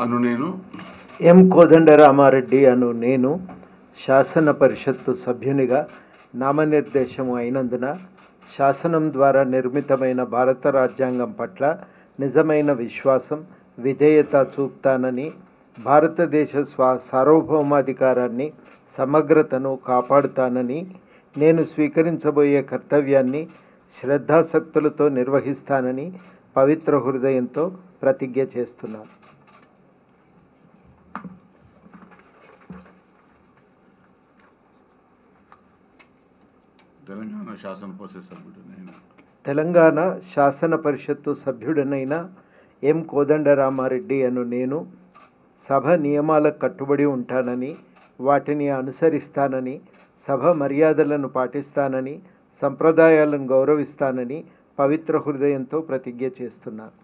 అను నేను ఎం కోదండరామారెడ్డి అను నేను శాసన పరిషత్తు సభ్యునిగా నామనిర్దేశము అయినందున శాసనం ద్వారా నిర్మితమైన భారత రాజ్యాంగం పట్ల నిజమైన విశ్వాసం, విధేయత చూపుతానని, భారతదేశ సార్వభౌమాధికారాన్ని, సమగ్రతను కాపాడుతానని, నేను స్వీకరించబోయే కర్తవ్యాన్ని శ్రద్ధాసక్తులతో నిర్వహిస్తానని పవిత్ర హృదయంతో ప్రతిజ్ఞ చేస్తున్నాను. తెలంగాణ శాసన పరిషత్తు సభ్యుడనైన ఎం కోదండరామారెడ్డి అను నేను సభ నియమాలకు కట్టుబడి ఉంటానని, వాటిని అనుసరిస్తానని, సభ మర్యాదలను పాటిస్తానని, సంప్రదాయాలను గౌరవిస్తానని పవిత్ర హృదయంతో ప్రతిజ్ఞ చేస్తున్నాను.